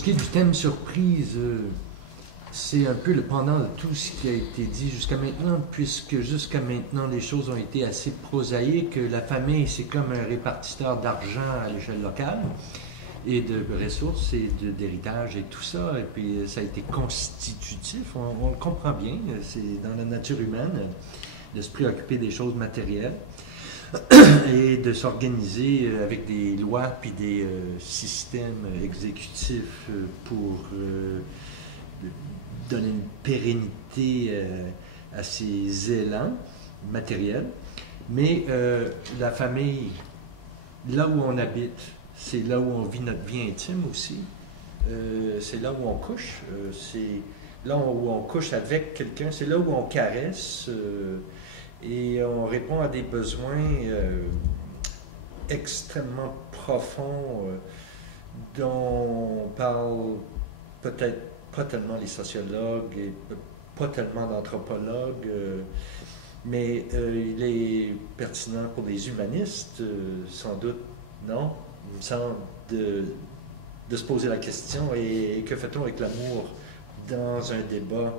ce qui est du thème surprise, c'est un peu le pendant de tout ce qui a été dit jusqu'à maintenant, puisque jusqu'à maintenant, les choses ont été assez prosaïques. La famille, c'est comme un répartiteur d'argent à l'échelle locale, et de ressources, et d'héritage, et tout ça. Et puis, ça a été constitutif, on le comprend bien, c'est dans la nature humaine, de se préoccuper des choses matérielles. Et de s'organiser avec des lois puis des systèmes exécutifs pour donner une pérennité à ces élans matériels. Mais la famille, là où on habite, c'est là où on vit notre vie intime aussi. C'est là où on couche. C'est là où on couche avec quelqu'un. C'est là où on caresse. Et on répond à des besoins extrêmement profonds dont parlent peut-être pas tellement les sociologues et pas tellement d'anthropologues, mais il est pertinent pour les humanistes, sans doute, non? Il me semble de se poser la question, et que fait-on avec l'amour dans un débat,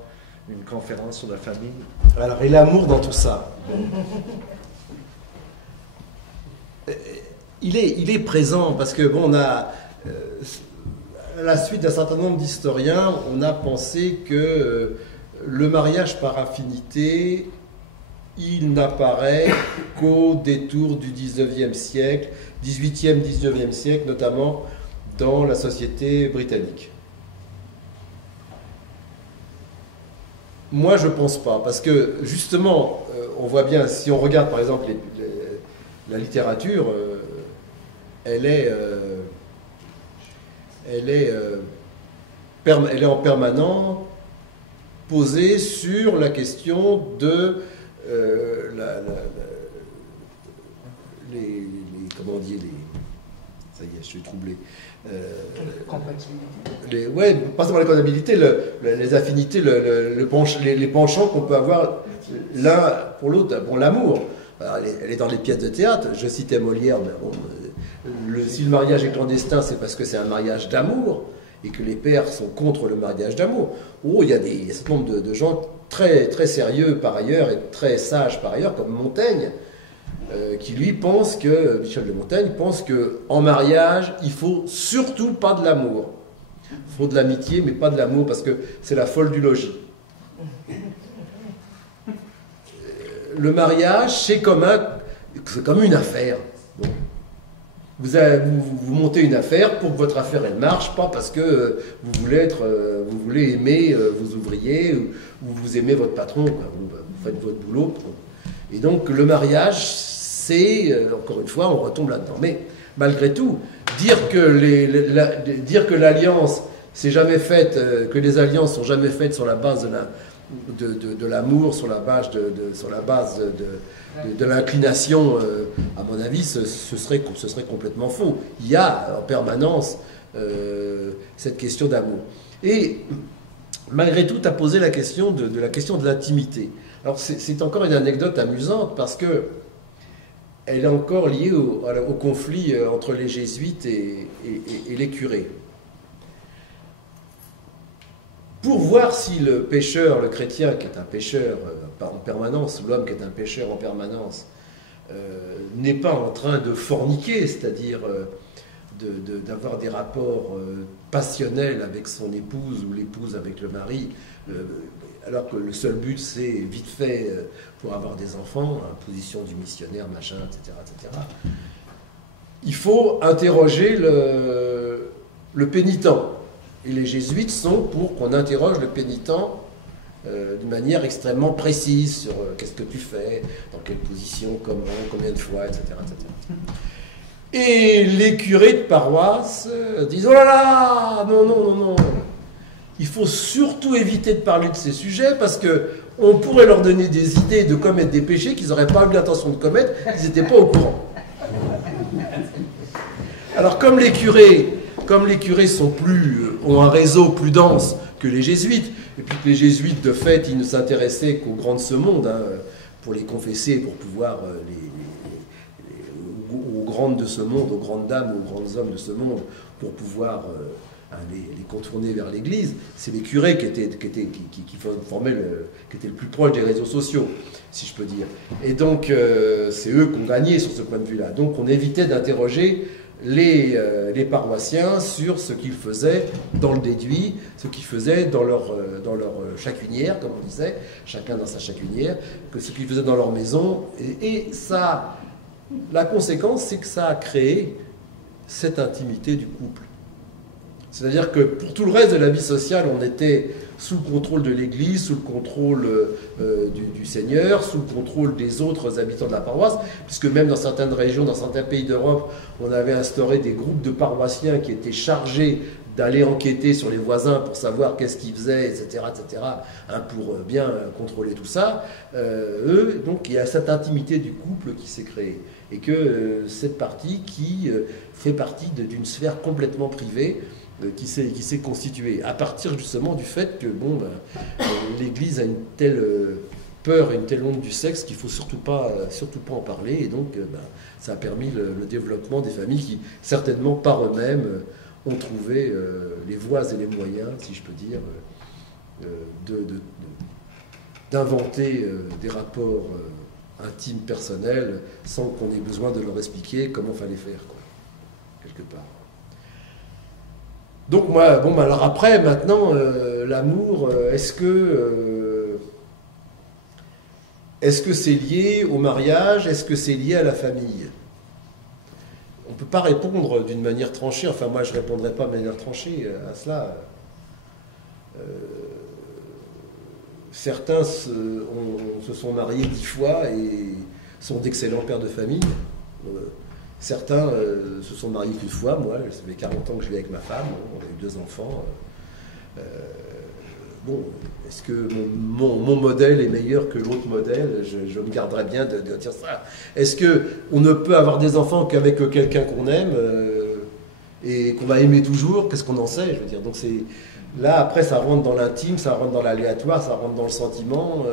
une conférence sur la famille? Alors, et l'amour dans tout ça? Il est présent, parce que, bon, on a, à la suite d'un certain nombre d'historiens, on a pensé que le mariage par affinité, il n'apparaît qu'au détour du 19e siècle, 18e, 19e siècle, notamment dans la société britannique. Moi, je ne pense pas, parce que justement, on voit bien, si on regarde par exemple la littérature, elle est en permanence posée sur la question de comment on dit, ça y est, je suis troublé. Ouais, pas seulement la compatibilité, les affinités, les penchants qu'on peut avoir l'un pour l'autre, pour l'amour. Elle est dans les pièces de théâtre, je citais Molière, mais bon, si le mariage est clandestin, c'est parce que c'est un mariage d'amour, et que les pères sont contre le mariage d'amour. Il y a un certain nombre de gens très, très sérieux par ailleurs, et très sages par ailleurs, comme Montaigne, qui lui pense que, Michel de Montaigne pense qu'en mariage, il faut surtout pas de l'amour. Il faut de l'amitié, mais pas de l'amour, parce que c'est la folle du logis. Le mariage, c'est comme une affaire. Bon. Vous montez une affaire pour que votre affaire elle marche, pas parce que vous voulez aimer vos ouvriers, ou vous aimez votre patron, quoi. Vous faites votre boulot. Et donc le mariage, c'est, encore une fois, on retombe là-dedans. Mais malgré tout, dire que l'alliance s'est jamais faite, que les alliances sont jamais faites sur la base de l'amour, sur la base de l'inclination, à mon avis, ce serait complètement faux. Il y a en permanence cette question d'amour. Et malgré tout, tu as posé la question de l'intimité. Alors c'est encore une anecdote amusante, parce que elle est encore liée au conflit entre les jésuites et les curés. Pour voir si le pécheur, le chrétien qui est un pécheur en permanence, l'homme qui est un pécheur en permanence, n'est pas en train de forniquer, c'est-à-dire d'avoir des rapports passionnels avec son épouse ou l'épouse avec le mari, alors que le seul but c'est vite fait pour avoir des enfants, position du missionnaire, machin, etc., etc. Il faut interroger le pénitent. Et les jésuites sont pour qu'on interroge le pénitent d'une manière extrêmement précise sur qu'est-ce que tu fais, dans quelle position, comment, combien de fois, etc., etc. Et les curés de paroisse disent « Oh là là, non, non, non, non, il faut surtout éviter de parler de ces sujets parce qu'on pourrait leur donner des idées de commettre des péchés qu'ils n'auraient pas eu l'intention de commettre, ils n'étaient pas au courant. » Alors comme les curés ont un réseau plus dense que les jésuites, et puis que les jésuites, de fait, ils ne s'intéressaient qu'aux grands de ce monde, hein, pour les confesser, pour pouvoir, aux grandes de ce monde, aux grandes dames, aux grands hommes de ce monde, pour pouvoir les contourner vers l'église, c'est les curés qui étaient le plus proche des réseaux sociaux, si je peux dire. Et donc, c'est eux qui ont gagné sur ce point de vue-là. Donc, on évitait d'interroger les paroissiens sur ce qu'ils faisaient dans le déduit, ce qu'ils faisaient dans leur chacunière, comme on disait, chacun dans sa chacunière, que ce qu'ils faisaient dans leur maison. Et ça, la conséquence, c'est que ça a créé cette intimité du couple. C'est-à-dire que pour tout le reste de la vie sociale, on était sous le contrôle de l'Église, sous le contrôle du Seigneur, sous le contrôle des autres habitants de la paroisse, puisque même dans certaines régions, dans certains pays d'Europe, on avait instauré des groupes de paroissiens qui étaient chargés d'aller enquêter sur les voisins pour savoir qu'est-ce qu'ils faisaient, etc., pour bien contrôler tout ça. Donc il y a cette intimité du couple qui s'est créée, et que cette partie qui fait partie d'une sphère complètement privée, qui s'est constituée à partir justement du fait que l'Église a une telle peur et une telle honte du sexe qu'il ne faut surtout pas en parler, et donc ça a permis le développement des familles qui certainement par eux-mêmes ont trouvé les voies et les moyens, si je peux dire, d'inventer des rapports intimes, personnels, sans qu'on ait besoin de leur expliquer comment fallait faire, quoi, quelque part. Donc moi, alors après, maintenant, l'amour, est-ce que c'est lié au mariage? Est-ce que c'est lié à la famille? On ne peut pas répondre d'une manière tranchée. Enfin, moi, je ne répondrai pas de manière tranchée à cela. Certains se sont mariés 10 fois et sont d'excellents pères de famille. Certains se sont mariés qu'une fois. Moi, ça fait 40 ans que je vis avec ma femme. On a eu 2 enfants. Est-ce que mon modèle est meilleur que l'autre modèle? Je me garderais bien de dire ça. Est-ce qu'on ne peut avoir des enfants qu'avec quelqu'un qu'on aime et qu'on va aimer toujours? Qu'est-ce qu'on en sait? Je veux dire, donc là, après, ça rentre dans l'intime, ça rentre dans l'aléatoire, ça rentre dans le sentiment.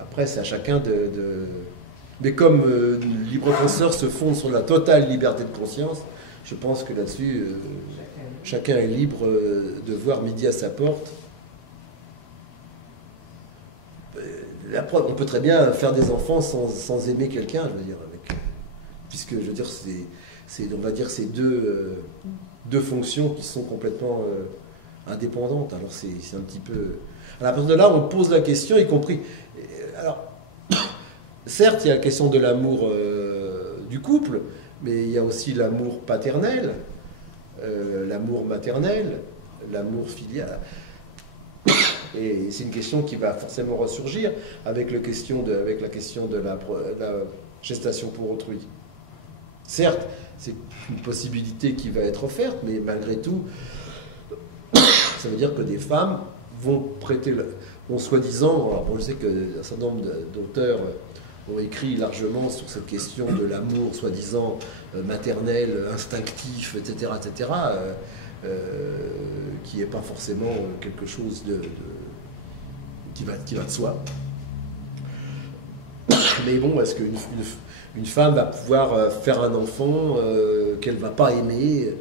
Après, c'est à chacun de... Mais comme Libre Penseur se fonde sur la totale liberté de conscience, je pense que là-dessus, chacun est libre de voir midi à sa porte. On peut très bien faire des enfants sans aimer quelqu'un, je veux dire, puisque je veux dire, on va dire ces deux fonctions qui sont complètement indépendantes. Alors c'est un petit peu... Alors à partir de là, on pose la question, y compris... Alors, certes, il y a la question de l'amour du couple, mais il y a aussi l'amour paternel, l'amour maternel, l'amour filial. Et c'est une question qui va forcément ressurgir avec la question de la gestation pour autrui. Certes, c'est une possibilité qui va être offerte, mais malgré tout, ça veut dire que des femmes vont prêter, soi-disant, alors je sais qu'un certain nombre d'auteurs ont écrit largement sur cette question de l'amour soi-disant maternel, instinctif, etc., qui n'est pas forcément quelque chose qui va de soi. Mais bon, est-ce qu'une femme va pouvoir faire un enfant qu'elle ne va pas aimer,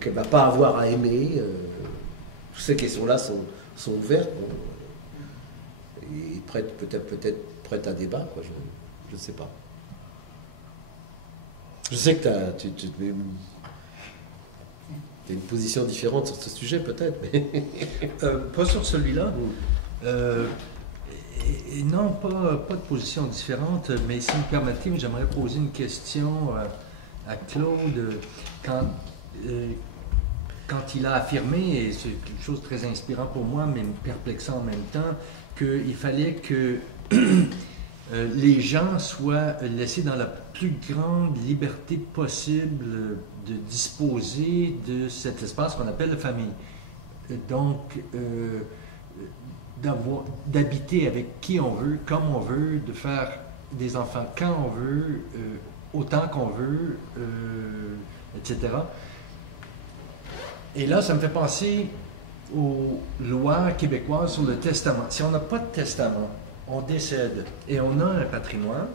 qu'elle ne va pas avoir à aimer? Toutes ces questions-là sont ouvertes, et peut-être prêtes à débat, quoi, je ne sais pas. Je sais que tu as une position différente sur ce sujet, peut-être, mais... Pas sur celui-là. Non, pas de position différente, mais si vous me permettez, j'aimerais poser une question à Claude. Quand il a affirmé, et c'est quelque chose de très inspirant pour moi, mais me perplexant en même temps, qu'il fallait que les gens soient laissés dans la plus grande liberté possible de disposer de cet espace qu'on appelle la famille. Donc, d'habiter avec qui on veut, comme on veut, de faire des enfants quand on veut, autant qu'on veut, etc. Et là, ça me fait penser aux lois québécoises sur le testament. Si on n'a pas de testament, on décède et on a un patrimoine,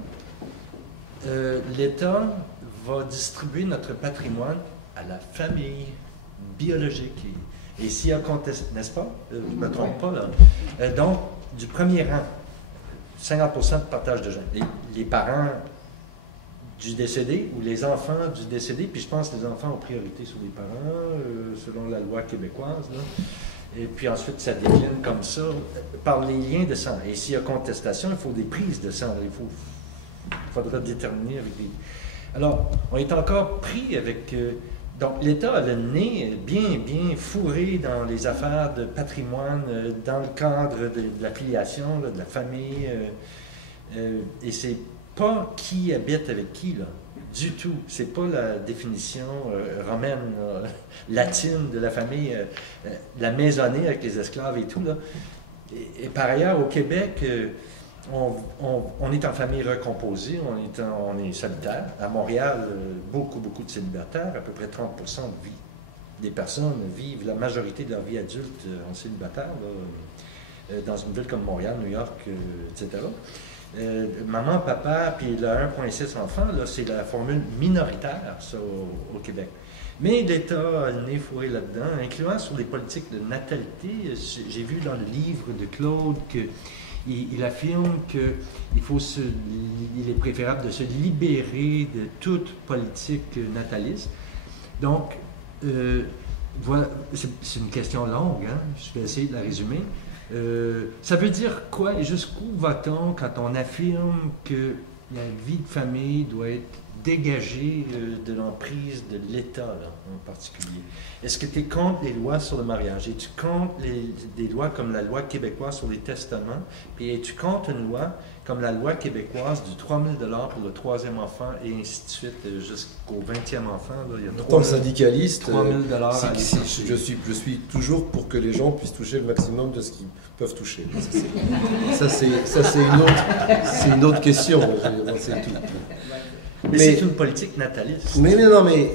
l'État va distribuer notre patrimoine à la famille. biologique. Et s'il y a contestation, n'est-ce pas? Je ne me trompe pas, là. Donc, du premier rang, 50% de partage de gènes. Les parents du décédé ou les enfants du décédé, puis je pense que les enfants ont priorité sur les parents, selon la loi québécoise, là. Et puis ensuite, ça décline comme ça, par les liens de sang. Et s'il y a contestation, il faut des prises de sang. Il faudra déterminer avec des... Alors, on est encore pris avec... donc, l'État a le nez bien fourré dans les affaires de patrimoine, dans le cadre de la filiation, là, de la famille. Et c'est pas qui habite avec qui, là. Du tout. C'est pas la définition romaine, latine de la famille, la maisonnée avec les esclaves et tout, là. Et par ailleurs, au Québec, on est en famille recomposée, on est solitaire. À Montréal, beaucoup de célibataires, à peu près 30% de vie. Des personnes vivent la majorité de leur vie adulte en célibataire, là, dans une ville comme Montréal, New York, etc. Maman, papa, puis le 1,6 enfants, là, c'est la formule minoritaire, ça, au Québec. Mais l'État a le nez fourré là-dedans, incluant sur les politiques de natalité. J'ai vu dans le livre de Claude qu'il affirme qu'il est préférable de se libérer de toute politique nataliste. Donc, voilà, c'est une question longue, hein? Je vais essayer de la résumer. Ça veut dire quoi et jusqu'où va-t-on quand on affirme que la vie de famille doit être dégagée de l'emprise de l'État, là, en particulier? Est-ce que tu es contre les lois sur le mariage? Es-tu contre des lois comme la loi québécoise sur les testaments? Puis es-tu contre une loi comme la loi québécoise du 3 000 $ pour le 3e enfant et ainsi de suite jusqu'au 20e enfant? Là, il y a en tant que syndicaliste, 3 000 $ je suis toujours pour que les gens puissent toucher le maximum de ce qu'ils peuvent toucher. Ça, c'est une autre question. C'est tout. Mais c'est une politique nataliste. Mais non, mais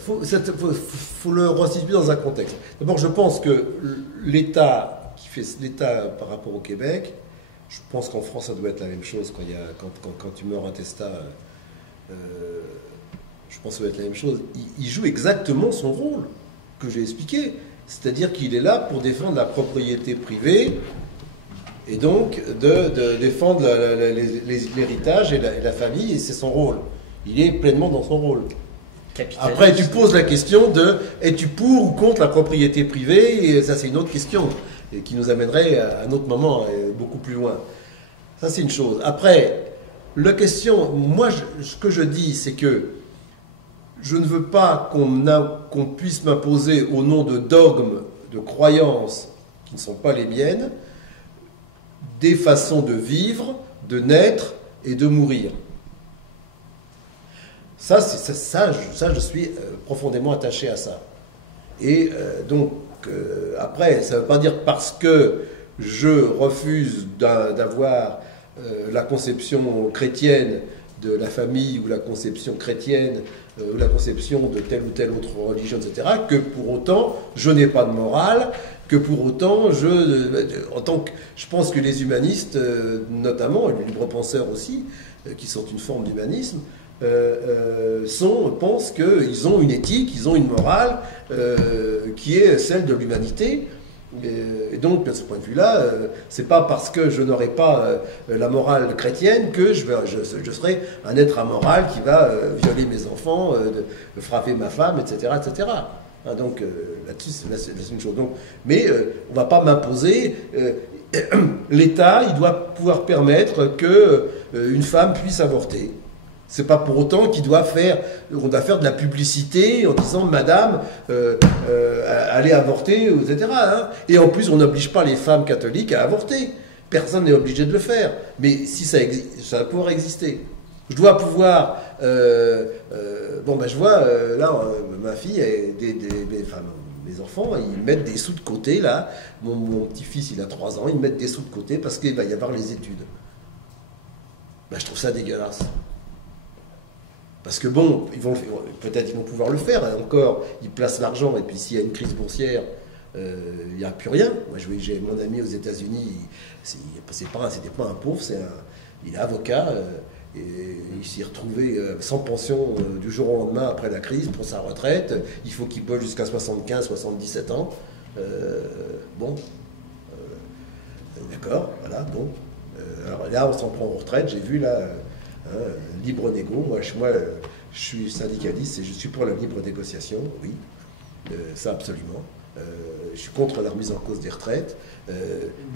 faut le resituer dans un contexte. D'abord, je pense que l'État par rapport au Québec, je pense qu'en France, ça doit être la même chose. Quand tu meurs intestat, je pense que ça doit être la même chose. Il joue exactement son rôle que j'ai expliqué. C'est-à-dire qu'il est là pour défendre la propriété privée et donc de défendre l'héritage et la famille, et c'est son rôle. Il est pleinement dans son rôle. Après, tu poses la question de es-tu pour ou contre la propriété privée? Et ça, c'est une autre question et qui nous amènerait à un autre moment, beaucoup plus loin. Ça, c'est une chose. Après, la question, moi, ce que je dis, c'est que je ne veux pas qu'on puisse m'imposer au nom de dogmes, de croyances qui ne sont pas les miennes, des façons de vivre, de naître et de mourir. Ça, je suis profondément attaché à ça. Et donc, après, ça ne veut pas dire parce que je refuse d'avoir la conception chrétienne de la famille ou la conception chrétienne ou la conception de telle ou telle autre religion, etc., que pour autant, je n'ai pas de morale, que pour autant, je pense que les humanistes, notamment, et les libre-penseurs aussi, qui sont une forme d'humanisme, pensent qu'ils ont une éthique, ils ont une morale qui est celle de l'humanité. Et donc, de ce point de vue-là, c'est pas parce que je n'aurai pas la morale chrétienne que je serai un être amoral qui va violer mes enfants, frapper ma femme, etc., etc. Hein, donc, là-dessus, c'est une chose. Donc, mais on va pas m'imposer. L'État, il doit pouvoir permettre que une femme puisse avorter. C'est pas pour autant qu'on doit faire de la publicité en disant madame, allez avorter, etc. Hein. Et en plus, on n'oblige pas les femmes catholiques à avorter. Personne n'est obligé de le faire. Mais si ça existe, ça va pouvoir exister. Je dois pouvoir. Je vois là, ma fille, mes enfants, ils mettent des sous de côté là. Mon petit-fils, il a 3 ans, ils mettent des sous de côté parce qu'il va y avoir les études. Je trouve ça dégueulasse. Parce que bon, peut-être ils vont pouvoir le faire, et encore, ils placent l'argent, et puis s'il y a une crise boursière, il n'y a plus rien. Moi, j'ai mon ami aux États-Unis, c'était pas un pauvre, il est avocat, Et il s'est retrouvé sans pension du jour au lendemain après la crise pour sa retraite. Il faut qu'il bosse jusqu'à 75, 77 ans. Bon, d'accord, voilà, bon. Alors là, on s'en prend en retraite, j'ai vu là, libre négo. Moi, je suis syndicaliste et je suis pour la libre négociation, oui, ça absolument. Je suis contre la remise en cause des retraites.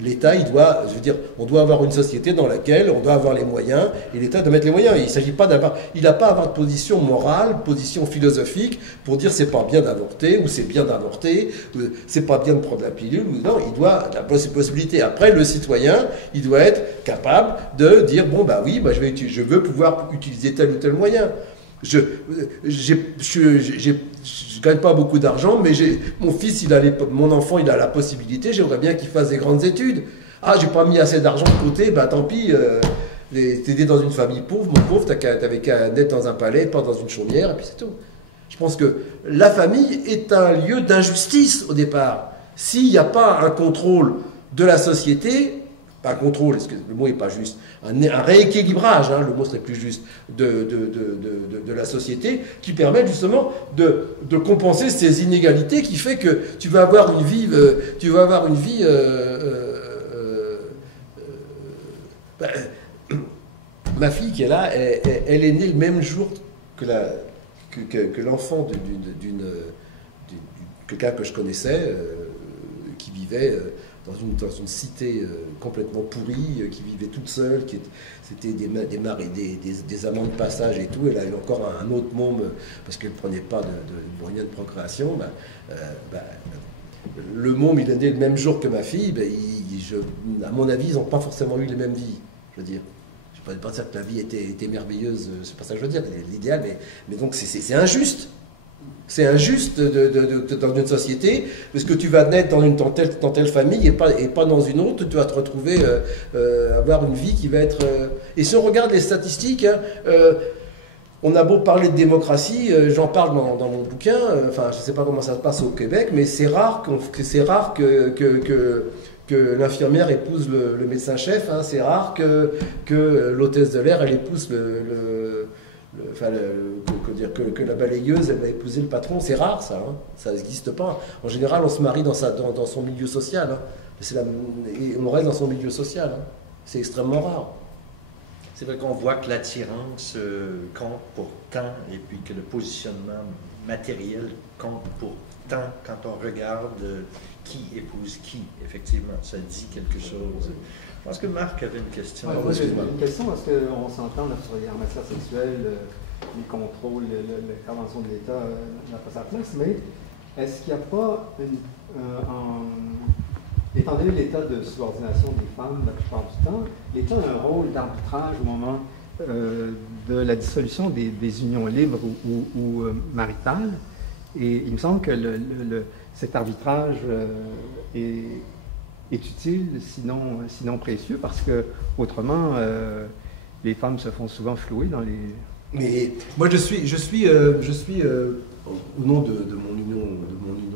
L'État, je veux dire, on doit avoir une société dans laquelle on doit avoir les moyens, et l'État doit mettre les moyens. Il s'agit pas il n'a pas à avoir de position morale, position philosophique pour dire c'est pas bien d'avorter ou c'est bien d'avorter, c'est pas bien de prendre la pilule. Non, il doit la possibilité. Après, le citoyen, il doit être capable de dire bon bah oui, bah, je veux pouvoir utiliser tel ou tel moyen. Je gagne pas beaucoup d'argent, mais mon fils, mon enfant, il a la possibilité, j'aimerais bien qu'il fasse des grandes études. Ah, j'ai pas mis assez d'argent de côté, bah tant pis, t'es né dans une famille pauvre, mon pauvre, t'avais qu'à naître dans un palais, pas dans une chaumière, et puis c'est tout. Je pense que la famille est un lieu d'injustice au départ. S'il n'y a pas un contrôle de la société, pas un contrôle, parce que le mot n'est pas juste, un rééquilibrage, hein, le mot serait plus juste, de la société, qui permet justement de compenser ces inégalités, qui fait que tu vas avoir une vie, ma fille qui est là, elle est née le même jour que l'enfant d'une quelqu'un que je connaissais, qui vivait dans une cité complètement pourrie, qui vivait toute seule, c'était des amants de passage et tout. Elle a eu encore un autre môme parce qu'elle ne prenait pas de moyens de procréation. Le môme, il est né le même jour que ma fille. À mon avis, ils n'ont pas forcément eu les mêmes vies. Je veux dire, je ne peux pas dire que la vie était merveilleuse. C'est pas ça que je veux dire. L'idéal, mais donc c'est injuste. C'est injuste dans une société, parce que tu vas naître dans telle famille et pas dans une autre, tu vas te retrouver avoir une vie qui va être... Et si on regarde les statistiques, hein, on a beau parler de démocratie, j'en parle dans mon bouquin, enfin je ne sais pas comment ça se passe au Québec, mais c'est rare que l'infirmière épouse le médecin-chef, hein, c'est rare que l'hôtesse de l'air, elle épouse que la balayeuse, elle va épouser le patron, c'est rare ça, hein. Ça n'existe pas. En général, on se marie dans son milieu social, hein. Et on reste dans son milieu social, hein. C'est extrêmement rare. C'est vrai qu'on voit que l'attirance compte pour tant, et puis que le positionnement matériel compte pour tant quand on regarde qui épouse qui. Effectivement, ça dit quelque chose. Je pense que Marc avait une question. Ouais, moi, j'ai une question, est-ce qu'on s'entend sur en matière sexuelle, les contrôles, l'intervention de l'État n'a pas sa place, mais est-ce qu'il n'y a pas étant donné l'état de subordination des femmes la plupart du temps, l'État a un rôle d'arbitrage au moment de la dissolution des unions libres ou maritales, et il me semble que cet arbitrage est utile, sinon précieux, parce que autrement, les femmes se font souvent flouer dans les... Mais moi, je suis au nom de mon union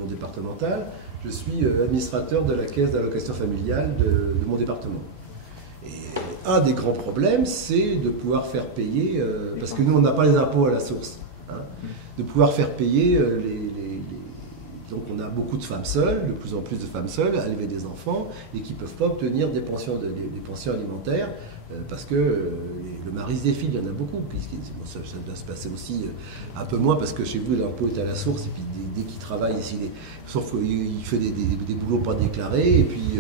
départementale, je suis administrateur de la caisse d'allocation familiale de mon département. Et un des grands problèmes, c'est de pouvoir faire payer, parce que nous, on n'a pas les impôts à la source, hein, de pouvoir faire payer donc on a beaucoup de femmes seules, de plus en plus de femmes seules à élever des enfants et qui ne peuvent pas obtenir des pensions alimentaires parce que le mari se défile, il y en a beaucoup. Ça doit se passer aussi un peu moins parce que chez vous l'impôt est à la source et puis dès qu'il travaille, sauf qu'il fait des boulots pas déclarés et puis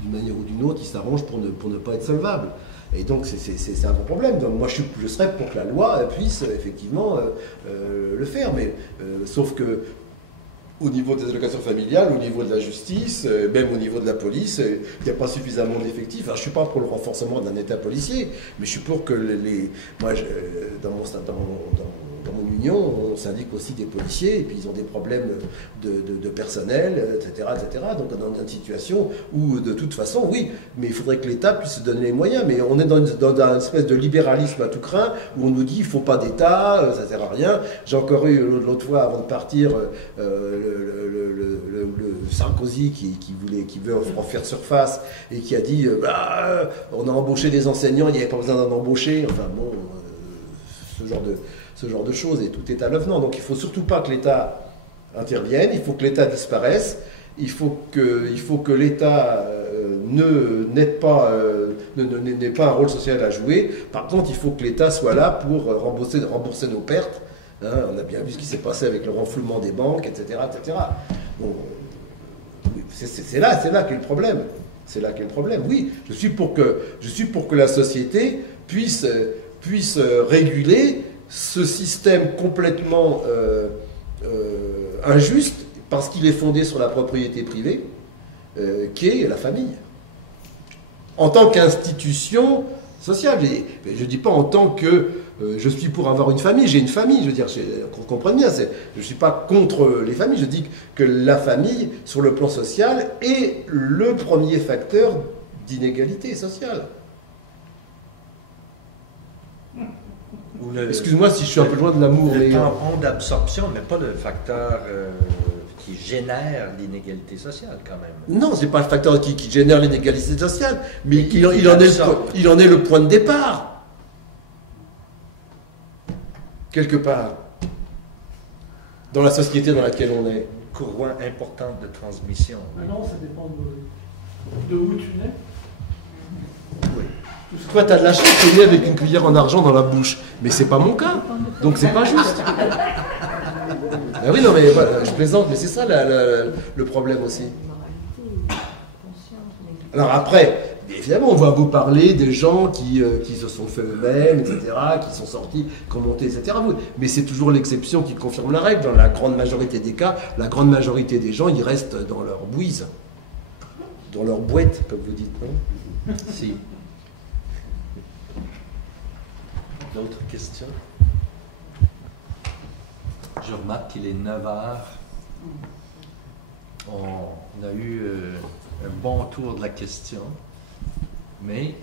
d'une manière ou d'une autre il s'arrange pour ne pas être solvable. Et donc c'est un bon problème. Donc moi je serais pour que la loi puisse effectivement le faire, mais sauf que au niveau des allocations familiales, au niveau de la justice, même au niveau de la police, il n'y a pas suffisamment d'effectifs. Alors, je ne suis pas pour le renforcement d'un État policier, mais je suis pour que dans mon l'Union, on syndique aussi des policiers, et puis ils ont des problèmes de personnel, etc., etc. Donc on est dans une situation où, de toute façon, oui, mais il faudrait que l'État puisse se donner les moyens. Mais on est dans une espèce de libéralisme à tout crin, où on nous dit il ne faut pas d'État, ça ne sert à rien. J'ai encore eu l'autre fois, avant de partir, le Sarkozy qui veut en faire surface, et qui a dit on a embauché des enseignants, il n'y avait pas besoin d'en embaucher. Enfin bon, ce genre de choses, et tout est à l'avenant. Donc il ne faut surtout pas que l'État intervienne, il faut que l'État disparaisse, il faut que l'État n'ait pas un rôle social à jouer. Par contre, il faut que l'État soit là pour rembourser nos pertes. Hein, on a bien vu ce qui s'est passé avec le renflouement des banques, etc. etc. Bon, c'est là qu'est le problème. C'est là qu'est le problème. Oui, je suis pour que la société puisse réguler ce système complètement injuste, parce qu'il est fondé sur la propriété privée, qui est la famille. En tant qu'institution sociale. Je ne dis pas en tant que je suis pour avoir une famille, j'ai une famille, je veux dire, qu'on comprenne bien, je ne suis pas contre les familles, je dis que la famille, sur le plan social, est le premier facteur d'inégalité sociale. Excuse-moi si je suis un peu loin de l'amour. Le tampon d'absorption, mais pas le facteur qui génère l'inégalité sociale, quand même. Non, c'est pas le facteur qui génère l'inégalité sociale, mais il en est le point de départ. Quelque part. Dans la société dans laquelle on est. Courroie importante de transmission. Ah non, ça dépend de où tu nais. Oui. Toi, tu as de la chance, tu es né avec une cuillère en argent dans la bouche. Mais c'est pas mon cas. Donc c'est pas juste. Ah oui, non, mais voilà, je plaisante, mais c'est ça le problème aussi. Alors après, évidemment, on va vous parler des gens qui se sont fait eux-mêmes, etc., qui sont sortis, qui ont monté, etc. Mais c'est toujours l'exception qui confirme la règle. Dans la grande majorité des cas, la grande majorité des gens, ils restent dans leur bouise, dans leur boîte, comme vous dites, non? Si. D'autres questions? Je remarque qu'il est 9 heures. On a eu un bon tour de la question, mais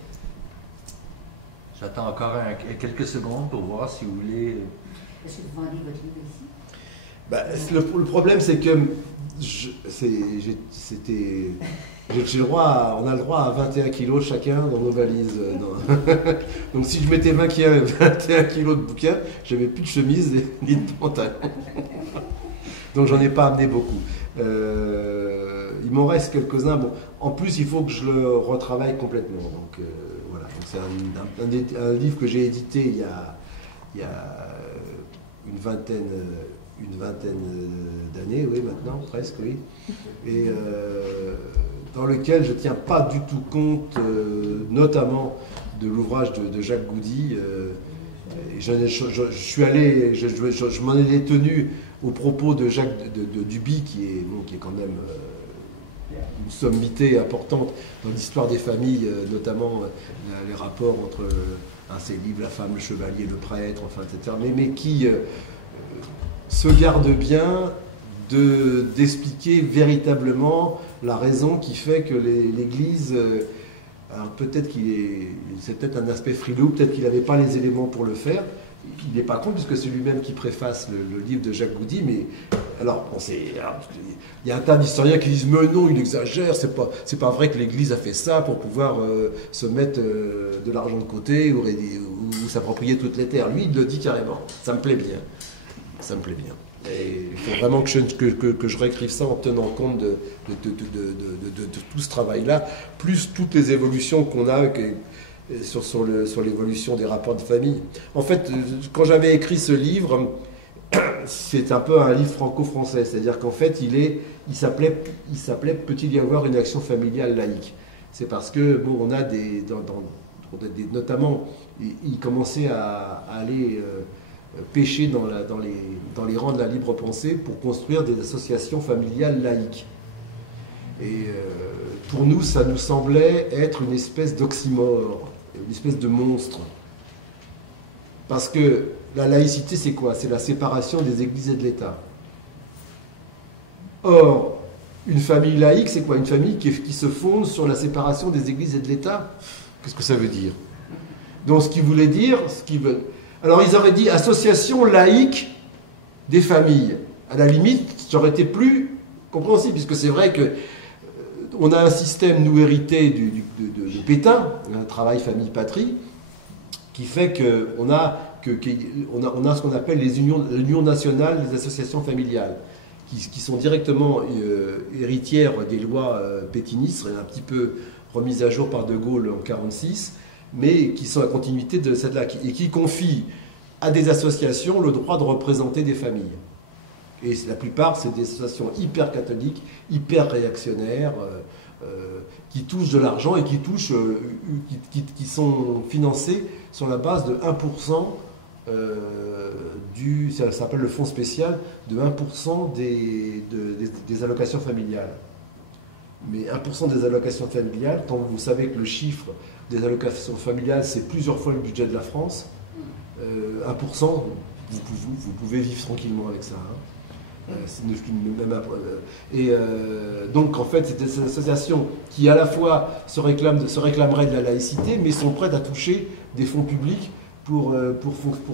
j'attends encore quelques secondes pour voir si vous voulez... Est-ce que vous vendez votre livre ici? Bah, le problème, c'est que on a le droit à 21 kilos chacun dans nos valises. Donc si je mettais 21 kilos de bouquins, je n'avais plus de chemise ni de pantalon. Donc j'en ai pas amené beaucoup. Il m'en reste quelques-uns. Bon, en plus, il faut que je le retravaille complètement. Donc voilà. Donc, c'est un livre que j'ai édité il y a une vingtaine d'années, oui, maintenant, presque, oui. Et dans lequel je ne tiens pas du tout compte, notamment de l'ouvrage de Jacques Goudy. Je m'en ai tenu aux propos de Jacques de Duby, qui est quand même une sommité importante dans l'histoire des familles, notamment les rapports entre ses livres, la femme, le chevalier, le prêtre, enfin, etc. Mais qui se garde bien d'expliquer véritablement la raison qui fait que l'Église, alors peut-être c'est peut-être un aspect frileux, peut-être qu'il n'avait pas les éléments pour le faire. Il n'est pas con, puisque c'est lui-même qui préface le livre de Jacques Goudy, mais alors, il y a un tas d'historiens qui disent mais non, il exagère, c'est pas vrai que l'Église a fait ça pour pouvoir se mettre de l'argent de côté ou s'approprier toutes les terres. Lui, il le dit carrément. Ça me plaît bien. Ça me plaît bien. Et il faut vraiment que je réécrive ça en tenant compte de tout ce travail-là, plus toutes les évolutions qu'on a sur l'évolution des rapports de famille. En fait, quand j'avais écrit ce livre, c'est un peu un livre franco-français, c'est-à-dire qu'en fait, il s'appelait « Peut-il y avoir une action familiale laïque ?» C'est parce que, bon, on a notamment, il commençait à aller pêcher dans les rangs de la libre pensée pour construire des associations familiales laïques. Et pour nous, ça nous semblait être une espèce d'oxymore, une espèce de monstre. Parce que la laïcité, c'est quoi? C'est la séparation des églises et de l'État. Or, une famille laïque, c'est quoi? Une famille qui se fonde sur la séparation des églises et de l'État. Qu'est-ce que ça veut dire? Donc, ce qu'ils voulaient dire, alors, ils auraient dit association laïque des familles. À la limite, ça aurait été plus compréhensible, puisque c'est vrai que on a un système, nous, hérité de Pétain, un travail famille-patrie, qui fait qu'on a ce qu'on appelle l'Union nationale des associations familiales, qui sont directement héritières des lois pétinistes, un petit peu remises à jour par De Gaulle en 1946, mais qui sont à continuité de celle-là, et qui confient à des associations le droit de représenter des familles. Et la plupart, c'est des associations hyper catholiques, hyper réactionnaires, qui touchent de l'argent et qui sont financées sur la base de 1% ça s'appelle le fonds spécial, de 1% des allocations familiales. Mais 1% des allocations familiales, quand vous savez que le chiffre des allocations familiales, c'est plusieurs fois le budget de la France, 1%, vous pouvez vivre tranquillement avec ça. Donc en fait, c'est des associations qui à la fois se réclameraient de la laïcité, mais sont prêtes à toucher des fonds publics pour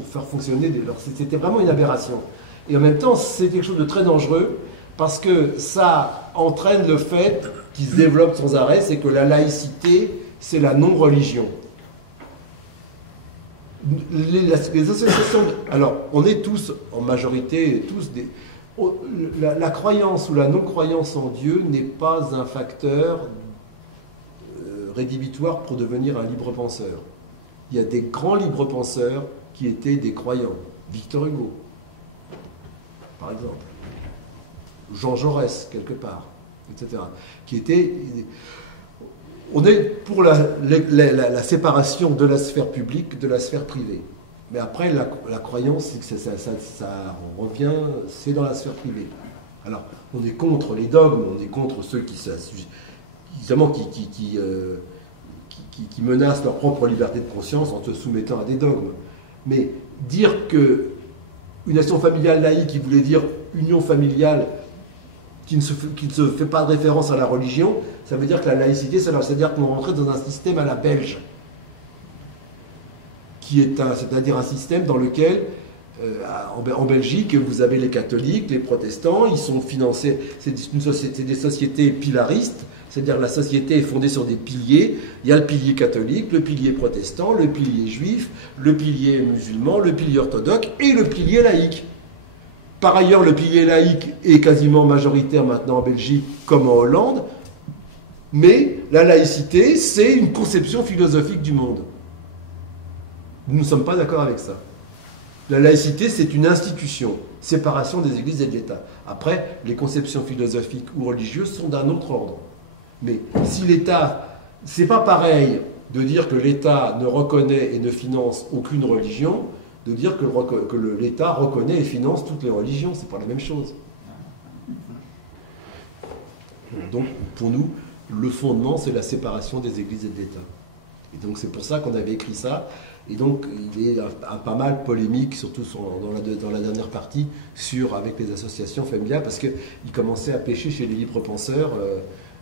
faire fonctionner. C'était vraiment une aberration. Et en même temps, c'est quelque chose de très dangereux, parce que ça entraîne le fait qui se développe sans arrêt, c'est que la laïcité, c'est la non-religion. Les associations... Alors, on est tous, en majorité, la croyance ou la non-croyance en Dieu n'est pas un facteur rédhibitoire pour devenir un libre-penseur. Il y a des grands libre-penseurs qui étaient des croyants. Victor Hugo, par exemple. Jean Jaurès, quelque part, etc. Qui étaient... On est pour la séparation de la sphère publique de la sphère privée. Mais après, la croyance, c'est que ça revient, c'est dans la sphère privée. Alors, on est contre les dogmes, on est contre ceux qui menacent leur propre liberté de conscience en se soumettant à des dogmes. Mais dire que une action familiale laïque, qui voulait dire union familiale qui ne se fait pas de référence à la religion, ça veut dire que la laïcité, c'est-à-dire qu'on rentrait dans un système à la belge, c'est-à-dire un système dans lequel, en Belgique, vous avez les catholiques, les protestants, ils sont financés, c'est des sociétés pilaristes, c'est-à-dire la société est fondée sur des piliers. Il y a le pilier catholique, le pilier protestant, le pilier juif, le pilier musulman, le pilier orthodoxe et le pilier laïque. Par ailleurs, le pilier laïque est quasiment majoritaire maintenant en Belgique comme en Hollande, mais la laïcité, c'est une conception philosophique du monde. Nous ne sommes pas d'accord avec ça. La laïcité, c'est une institution, séparation des églises et de l'État. Après, les conceptions philosophiques ou religieuses sont d'un autre ordre. Mais si l'État, c'est pas pareil de dire que l'État ne reconnaît et ne finance aucune religion, de dire que l'État reconnaît et finance toutes les religions, c'est pas la même chose. Donc, pour nous, le fondement, c'est la séparation des églises et de l'État. Et donc, c'est pour ça qu'on avait écrit ça. Et donc, il est pas mal polémique, surtout dans la dernière partie, avec les associations familiales, parce qu'il commençait à pêcher chez les libres-penseurs.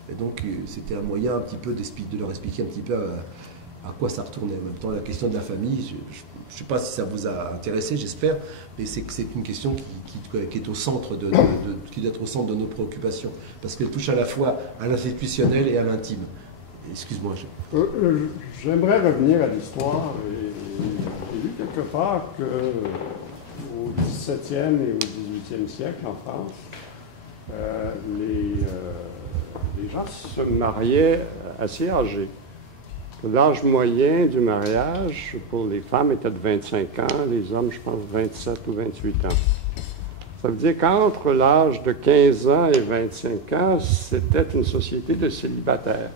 Et donc, c'était un moyen un petit peu de leur expliquer un petit peu à quoi ça retournait. En même temps, la question de la famille, je ne sais pas si ça vous a intéressé, j'espère, mais c'est une question qui est au centre qui doit être au centre de nos préoccupations, parce qu'elle touche à la fois à l'institutionnel et à l'intime. Excuse-moi. J'aimerais revenir à l'histoire. J'ai lu quelque part qu'au XVIIe et au XVIIIe siècle en France, les gens se mariaient assez âgés. L'âge moyen du mariage pour les femmes était de 25 ans, les hommes, je pense, 27 ou 28 ans. Ça veut dire qu'entre l'âge de 15 ans et 25 ans, c'était une société de célibataires.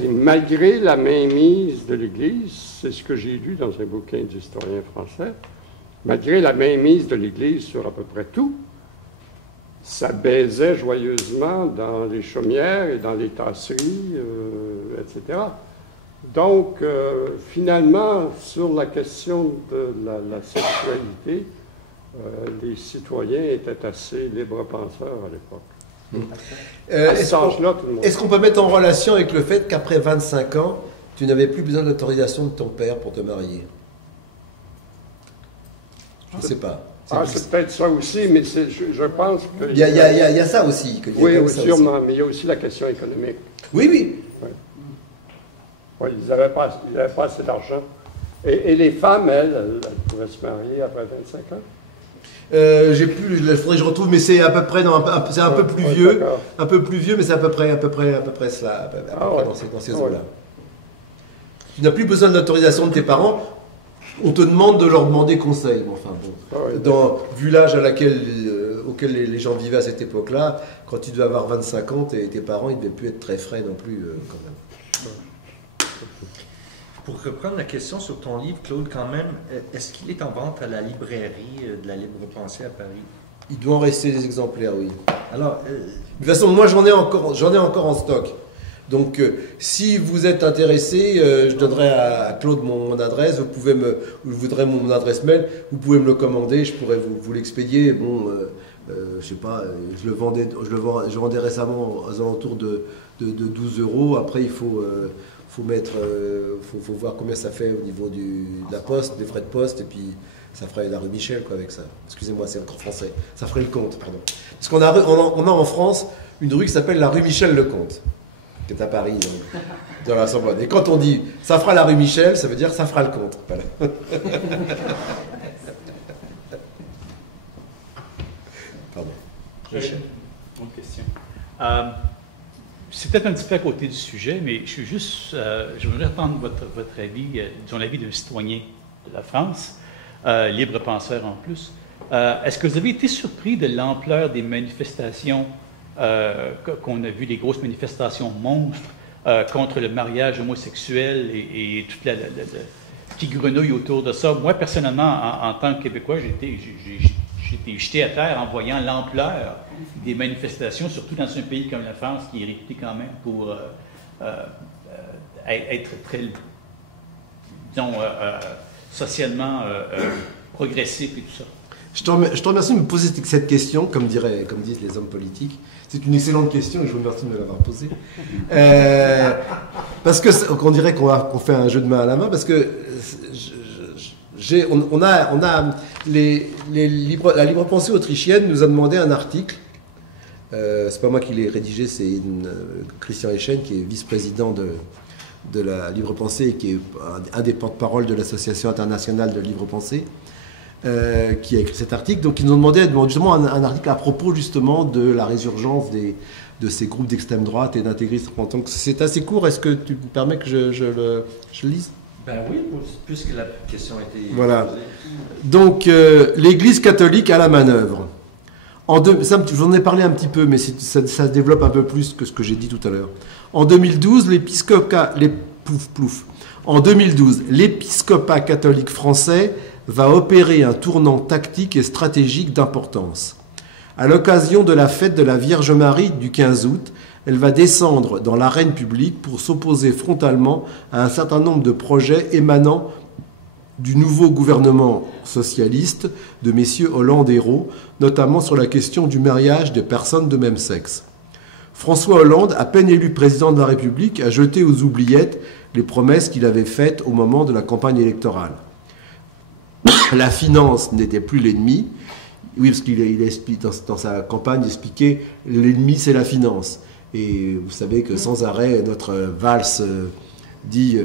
Et malgré la mainmise de l'Église, c'est ce que j'ai lu dans un bouquin d'historien français, malgré la mainmise de l'Église sur à peu près tout, ça baisait joyeusement dans les chaumières et dans les tasseries, etc. Donc, finalement, sur la question de la sexualité, les citoyens étaient assez libre-penseurs à l'époque. Est-ce qu'on peut mettre en relation avec le fait qu'après 25 ans, tu n'avais plus besoin de l'autorisation de ton père pour te marier? Je ne sais pas. C'est peut-être ça aussi, mais je pense que... Il y a ça aussi. Oui, sûrement, mais il y a aussi la question économique. Oui, oui. Oui, ils n'avaient pas assez d'argent. Et les femmes, elles pouvaient se marier après 25 ans? J'ai plus, il faudrait que je retrouve, mais c'est à peu près, c'est un peu plus vieux, mais c'est à peu près cela, dans ces eaux-là. Tu n'as plus besoin de l'autorisation de tes parents. On te demande de leur demander conseil. Enfin, bon, vu l'âge auquel les gens vivaient à cette époque-là, quand tu devais avoir 25 ans, tes parents, ils ne devaient plus être très frais non plus, quand même. Pour reprendre la question sur ton livre, Claude, quand même, est-ce qu'il est en vente à la librairie de la Libre Pensée à Paris? Il doit en rester des exemplaires, oui. Alors, de toute façon, moi, j'en ai encore en stock. Donc, si vous êtes intéressé, je donnerai à Claude mon adresse. Vous voudrez mon adresse mail, vous pouvez me le commander, je pourrais vous l'expédier. Bon, je sais pas, je vendais récemment aux alentours de 12 €. Après, il faut voir combien ça fait au niveau de la poste, des frais de poste, et puis ça ferait la rue Michel, quoi, avec ça. Excusez-moi, c'est encore français. Ça ferait le compte, pardon. Parce qu'on a en France une rue qui s'appelle la rue Michel-Lecomte, qui est à Paris, dans la Sorbonne. Et quand on dit ça fera la rue Michel, ça veut dire ça fera le compte. Voilà. Pardon. Michel. Une question. C'est peut-être un petit peu à côté du sujet, mais je voudrais prendre votre avis, disons l'avis d'un citoyen de la France, libre penseur en plus. Est-ce que vous avez été surpris de l'ampleur des manifestations qu'on a vues, les grosses manifestations monstres contre le mariage homosexuel et toute la petite grenouille autour de ça? Moi, personnellement, en tant que Québécois, j'ai été jeté à terre en voyant l'ampleur des manifestations, surtout dans un pays comme la France, qui est réputé quand même pour être très, disons, socialement progressif et tout ça. Je te remercie de me poser cette question, comme disent les hommes politiques. C'est une excellente question et je vous remercie de me l'avoir posée. Parce qu'on dirait qu'on fait un jeu de main à la main, parce que la libre pensée autrichienne nous a demandé un article. C'est pas moi qui l'ai rédigé, c'est Christian Eschen, qui est vice-président de la libre pensée et qui est un des porte-parole de l'association internationale de libre pensée, qui a écrit cet article. Donc ils nous ont demandé justement un article à propos justement de la résurgence de ces groupes d'extrême droite et d'intégristes. Donc c'est assez court. Est-ce que tu me permets que je le lise? Ben oui, puisque la question a été voilà. posée. Donc, l'Église catholique à la manœuvre. J'en ai parlé un petit peu, mais ça se développe un peu plus que ce que j'ai dit tout à l'heure. En 2012, l'épiscopat catholique français va opérer un tournant tactique et stratégique d'importance. À l'occasion de la fête de la Vierge Marie du 15 août, elle va descendre dans l'arène publique pour s'opposer frontalement à un certain nombre de projets émanant du nouveau gouvernement socialiste de messieurs Hollande et Rau, notamment sur la question du mariage des personnes de même sexe. François Hollande, à peine élu président de la République, a jeté aux oubliettes les promesses qu'il avait faites au moment de la campagne électorale. La finance n'était plus l'ennemi. Oui, parce qu'il dans sa campagne expliquait « l'ennemi, c'est la finance ». Et vous savez que sans arrêt, notre valse dit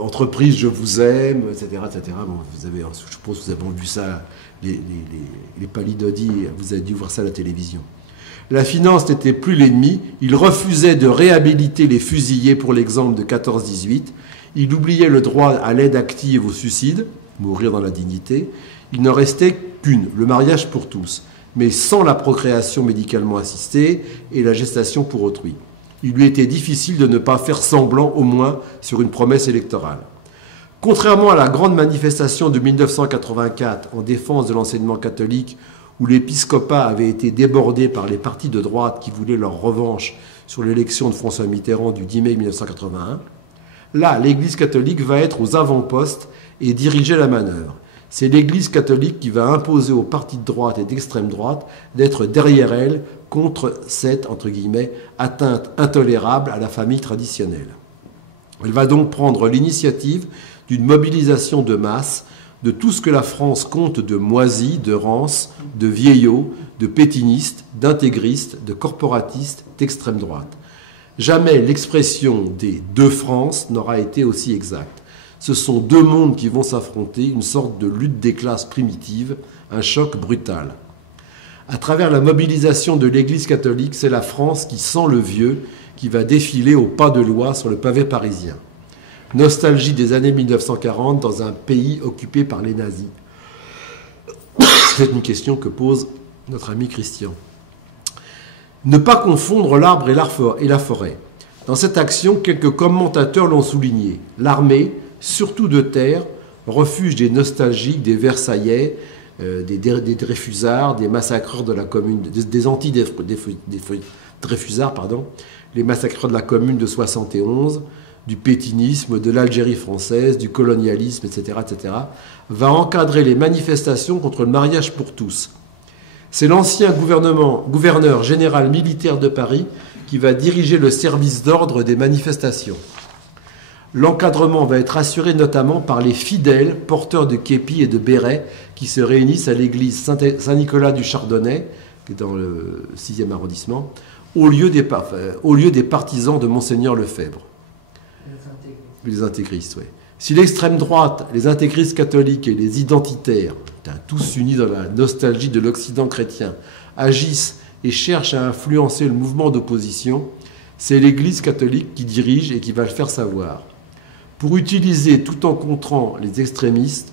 entreprise, je vous aime, etc. etc. Bon, je pense que vous avez vu ça, les palidodies, vous avez dû voir ça à la télévision. La finance n'était plus l'ennemi, il refusait de réhabiliter les fusillés pour l'exemple de 14-18, il oubliait le droit à l'aide active au suicide, mourir dans la dignité, il n'en restait qu'une, le mariage pour tous, mais sans la procréation médicalement assistée et la gestation pour autrui. Il lui était difficile de ne pas faire semblant, au moins, sur une promesse électorale. Contrairement à la grande manifestation de 1984 en défense de l'enseignement catholique, où l'épiscopat avait été débordé par les partis de droite qui voulaient leur revanche sur l'élection de François Mitterrand du 10 mai 1981, Là, l'Église catholique va être aux avant-postes et diriger la manœuvre. C'est l'Église catholique qui va imposer aux partis de droite et d'extrême droite d'être derrière elle contre cette, entre guillemets, atteinte intolérable à la famille traditionnelle. Elle va donc prendre l'initiative d'une mobilisation de masse de tout ce que la France compte de moisis, de rances, de vieillots, de pétinistes, d'intégristes, de corporatistes, d'extrême droite. Jamais l'expression des deux France n'aura été aussi exacte. Ce sont deux mondes qui vont s'affronter, une sorte de lutte des classes primitive, un choc brutal. À travers la mobilisation de l'Église catholique, c'est la France qui sent le vieux, qui va défiler au pas de loi sur le pavé parisien. Nostalgie des années 1940 dans un pays occupé par les nazis. C'est une question que pose notre ami Christian. Ne pas confondre l'arbre et la forêt. Dans cette action, quelques commentateurs l'ont souligné. L'armée, surtout de terre, refuge des nostalgiques, des Versaillais, des Dreyfusards, des massacreurs de la commune, des anti-Dreyfusards, les massacreurs de la commune de 71, du pétinisme, de l'Algérie française, du colonialisme, etc., va encadrer les manifestations contre le mariage pour tous. C'est l'ancien gouverneur général militaire de Paris qui va diriger le service d'ordre des manifestations. L'encadrement va être assuré notamment par les fidèles porteurs de képis et de bérets qui se réunissent à l'église Saint-Nicolas du Chardonnay, qui est dans le 6e arrondissement, au lieu des partisans de Monseigneur Lefebvre. Les intégristes, oui. Si l'extrême droite, les intégristes catholiques et les identitaires, tous unis dans la nostalgie de l'Occident chrétien, agissent et cherchent à influencer le mouvement d'opposition, c'est l'Église catholique qui dirige et qui va le faire savoir. Pour utiliser tout en contrant les extrémistes,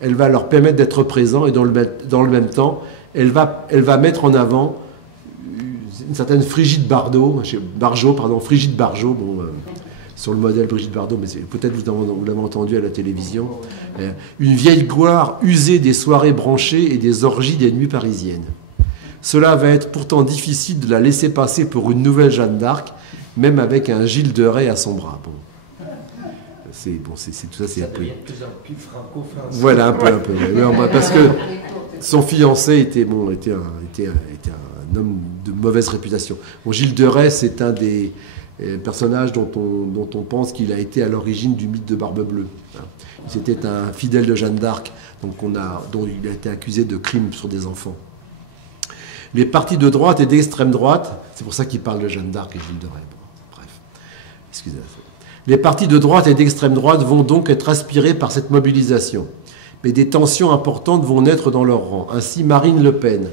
elle va leur permettre d'être présents et dans le même temps, elle va mettre en avant une certaine Frigide Bardot, sur le modèle Brigitte Bardot, mais peut-être vous l'avez entendu à la télévision, une vieille gloire usée des soirées branchées et des orgies des nuits parisiennes. Cela va être pourtant difficile de la laisser passer pour une nouvelle Jeanne d'Arc, même avec un Gilles de Rais à son bras. Tout ça, c'est un peu... de plus en plus franco-français. Voilà, un peu. Parce que son fiancé était un homme de mauvaise réputation. Bon, Gilles de Rais, c'est un des personnage dont on pense qu'il a été à l'origine du mythe de Barbe Bleue. C'était un fidèle de Jeanne d'Arc, dont il a été accusé de crimes sur des enfants. Les partis de droite et d'extrême droite, c'est pour ça qu'il parle de Jeanne d'Arc et Gilles de Rais. Bref, excusez-moi. Les partis de droite et d'extrême droite vont donc être aspirés par cette mobilisation. Mais des tensions importantes vont naître dans leur rang. Ainsi, Marine Le Pen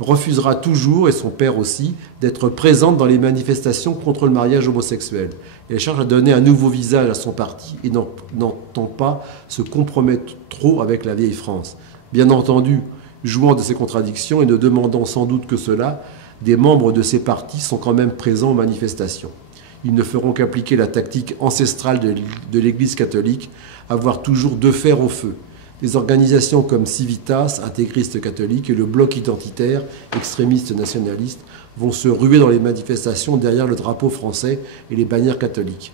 refusera toujours, et son père aussi, d'être présente dans les manifestations contre le mariage homosexuel. Elle cherche à donner un nouveau visage à son parti et n'entend pas se compromettre trop avec la vieille France. Bien entendu, jouant de ces contradictions et ne demandant sans doute que cela, des membres de ces partis sont quand même présents aux manifestations. Ils ne feront qu'appliquer la tactique ancestrale de l'Église catholique, avoir toujours deux fers au feu. Des organisations comme Civitas, intégristes catholiques, et le bloc identitaire, extrémiste nationaliste, vont se ruer dans les manifestations derrière le drapeau français et les bannières catholiques.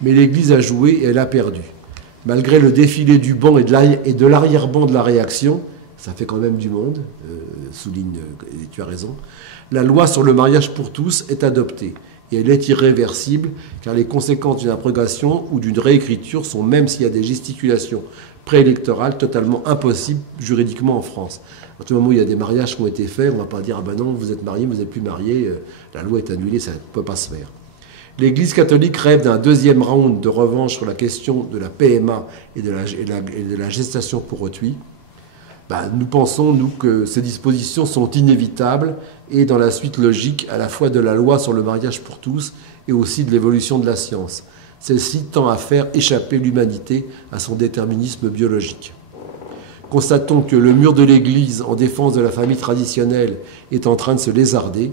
Mais l'Église a joué et elle a perdu. Malgré le défilé du banc et de l'arrière-banc de la réaction, ça fait quand même du monde, souligne, et tu as raison, la loi sur le mariage pour tous est adoptée. Et elle est irréversible, car les conséquences d'une abrogation ou d'une réécriture sont, même s'il y a des gesticulations préélectorales, totalement impossibles juridiquement en France. À tout moment où il y a des mariages qui ont été faits, on ne va pas dire « Ah ben non, vous êtes marié, vous n'êtes plus marié, la loi est annulée, ça ne peut pas se faire ». L'Église catholique rêve d'un deuxième round de revanche sur la question de la PMA et de la gestation pour autrui. Nous pensons, nous, que ces dispositions sont inévitables et dans la suite logique à la fois de la loi sur le mariage pour tous et aussi de l'évolution de la science. Celle-ci tend à faire échapper l'humanité à son déterminisme biologique. Constatons que le mur de l'Église en défense de la famille traditionnelle est en train de se lézarder.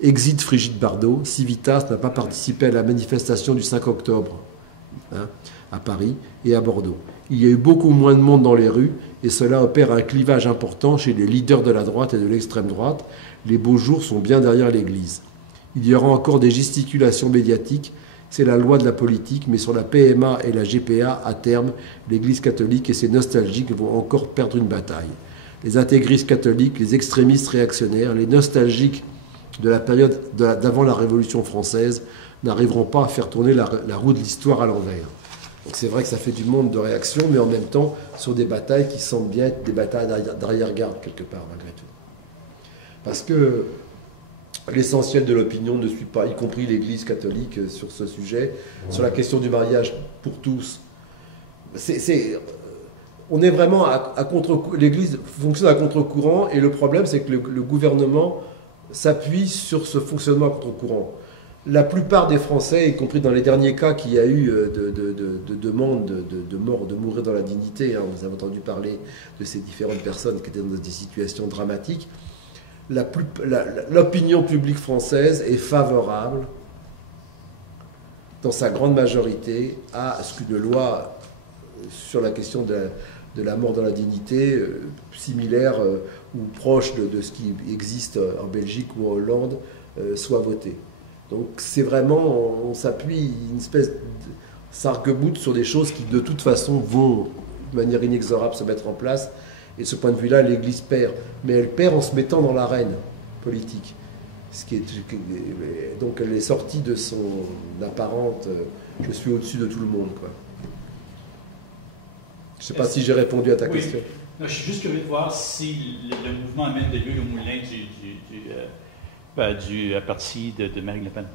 Exit Frigide Bardot, Civitas n'a pas participé à la manifestation du 5 octobre à Paris et à Bordeaux. Il y a eu beaucoup moins de monde dans les rues et cela opère un clivage important chez les leaders de la droite et de l'extrême droite. Les beaux jours sont bien derrière l'Église. Il y aura encore des gesticulations médiatiques c'est la loi de la politique, mais sur la PMA et la GPA, à terme, l'Église catholique et ses nostalgiques vont encore perdre une bataille. Les intégristes catholiques, les extrémistes réactionnaires, les nostalgiques de la période d'avant la Révolution française n'arriveront pas à faire tourner la roue de l'histoire à l'envers. Donc c'est vrai que ça fait du monde de réaction, mais en même temps, sur des batailles qui semblent bien être des batailles d'arrière-garde, quelque part, malgré tout. Parce que l'essentiel de l'opinion ne suit pas, y compris l'Église catholique, sur ce sujet, sur la question du mariage pour tous. On est vraiment à contre. L'Église fonctionne à contre-courant, et le problème, c'est que le gouvernement s'appuie sur ce fonctionnement à contre-courant. La plupart des Français, y compris dans les derniers cas qu'il y a eu de demandes de mort, de mourir dans la dignité, hein, vous avez entendu parler de ces différentes personnes qui étaient dans des situations dramatiques, l'opinion publique française est favorable, dans sa grande majorité, à ce qu'une loi sur la question de la mort dans la dignité, similaire ou proche de ce qui existe en Belgique ou en Hollande, soit votée. Donc c'est vraiment, on s'appuie une espèce de s'arc-boute sur des choses qui de toute façon vont de manière inexorable se mettre en place. Et de ce point de vue-là, l'Église perd. Mais elle perd en se mettant dans l'arène politique. Donc elle est sortie de son apparente « je suis au-dessus de tout le monde ». Je ne sais pas si j'ai répondu à ta question. Non, je suis juste curieux de voir si le mouvement amène de l'huile au moulin du parti de Marine Le Pen.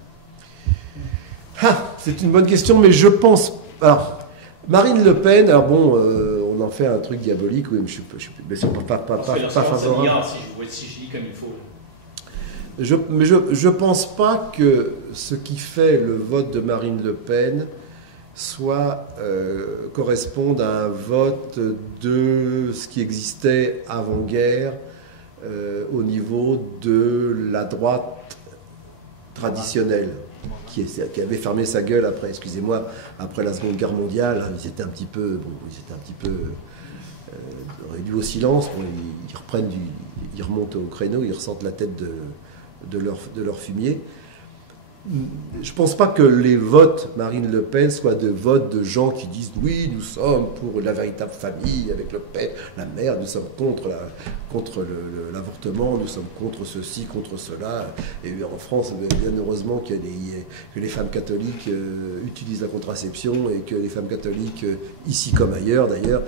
C'est une bonne question, mais je pense... Alors, Marine Le Pen, alors bon, on en fait un truc diabolique, oui, mais je ne suis pas favorable. Si je lis comme il faut. Mais je ne pense pas que ce qui fait le vote de Marine Le Pen corresponde à un vote de ce qui existait avant-guerre au niveau de la droite traditionnelle, qui avait fermé sa gueule après la Seconde Guerre mondiale. Ils étaient un petit peu réduits au silence. Bon, ils remontent au créneau, ils ressentent la tête de leur fumier. Je ne pense pas que les votes Marine Le Pen soient des votes de gens qui disent « oui, nous sommes pour la véritable famille avec le père, la mère, nous sommes contre l'avortement, nous sommes contre ceci, contre cela ». Et en France, bien heureusement que les femmes catholiques utilisent la contraception et que les femmes catholiques, ici comme ailleurs d'ailleurs,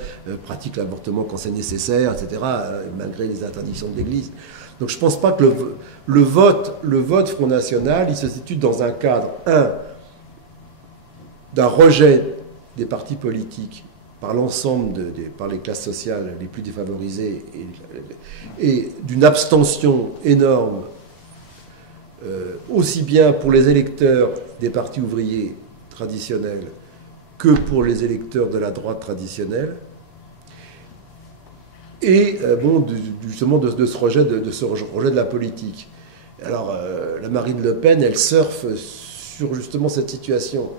pratiquent l'avortement quand c'est nécessaire, etc., malgré les interdictions de l'Église. Donc je ne pense pas que le vote Front National, il se situe dans un cadre, d'un rejet des partis politiques par l'ensemble, par les classes sociales les plus défavorisées, et d'une abstention énorme, aussi bien pour les électeurs des partis ouvriers traditionnels que pour les électeurs de la droite traditionnelle. Et justement de ce rejet de la politique. Alors, la Marine Le Pen, elle surfe sur justement cette situation.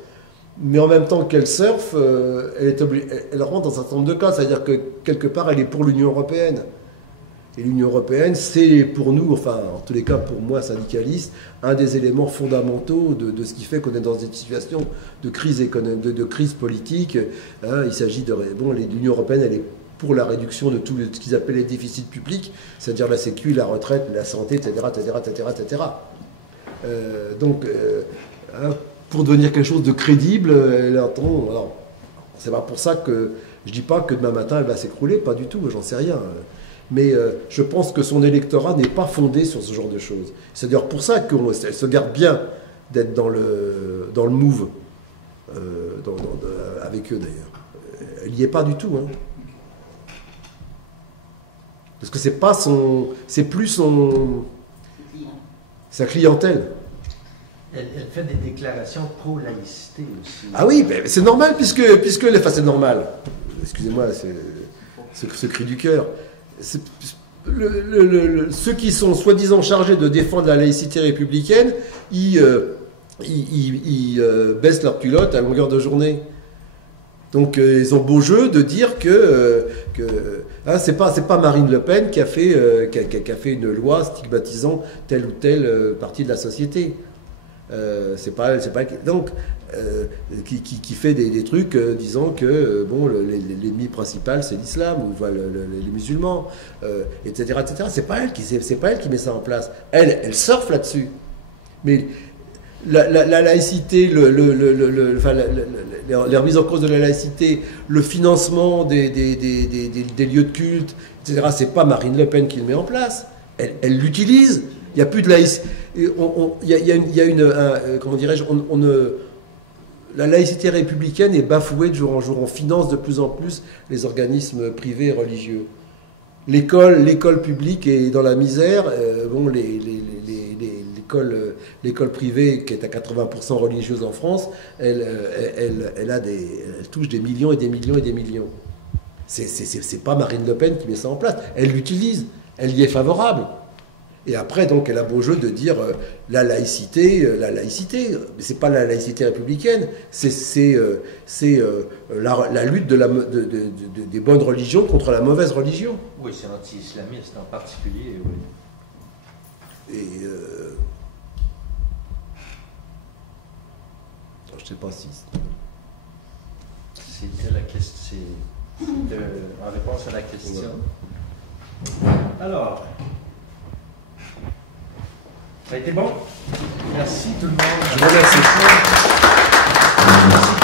Mais en même temps qu'elle surfe, elle rentre dans un certain nombre de cas. C'est-à-dire que, quelque part, elle est pour l'Union européenne. Et l'Union européenne, c'est pour nous, enfin, en tous les cas pour moi, syndicaliste, un des éléments fondamentaux de ce qui fait qu'on est dans une situation de crise économique, de crise politique. Il s'agit l'Union européenne, elle est pour la réduction de tout ce qu'ils appellent les déficits publics, c'est-à-dire la sécu, la retraite, la santé, etc. Pour devenir quelque chose de crédible, alors, c'est pas pour ça que je dis pas que demain matin elle va s'écrouler, pas du tout, j'en sais rien. Mais je pense que son électorat n'est pas fondé sur ce genre de choses. C'est d'ailleurs pour ça qu'elle se garde bien d'être dans le move, avec eux d'ailleurs. Elle n'y est pas du tout, hein. Parce que c'est plus sa clientèle. Elle fait des déclarations pro-laïcité aussi. Ah oui, mais c'est normal puisque c'est normal. Excusez-moi, c'est ce cri du cœur. Ceux qui sont soi-disant chargés de défendre la laïcité républicaine, ils baissent leur culotte à longueur de journée. Donc ils ont beau jeu de dire que c'est pas Marine Le Pen qui a fait une loi stigmatisant telle ou telle partie de la société. C'est pas elle donc qui fait des trucs disant que bon l'ennemi principal c'est l'islam ou voilà, les musulmans, etc., etc. C'est pas elle qui met ça en place. Elle surfe là-dessus. Mais la laïcité, les remises en cause de la laïcité, le financement des lieux de culte, etc., c'est pas Marine Le Pen qui le met en place. Elle l'utilise. Il n'y a plus de laïcité. Comment dirais-je, la laïcité républicaine est bafouée de jour en jour. On finance de plus en plus les organismes privés et religieux. L'école publique est dans la misère. Bon, l'école privée, qui est à 80% religieuse en France, elle touche des millions et des millions et des millions. C'est pas Marine Le Pen qui met ça en place. Elle l'utilise. Elle y est favorable. Et après, donc, elle a beau jeu de dire la laïcité, mais c'est pas la laïcité républicaine, c'est la lutte des bonnes religions contre la mauvaise religion. Oui, c'est anti-islamiste en particulier, oui. Et je sais pas si c'était la question, c'était en réponse à la question. Alors. Ça a été bon? Merci tout le monde. Je vous remercie. Merci.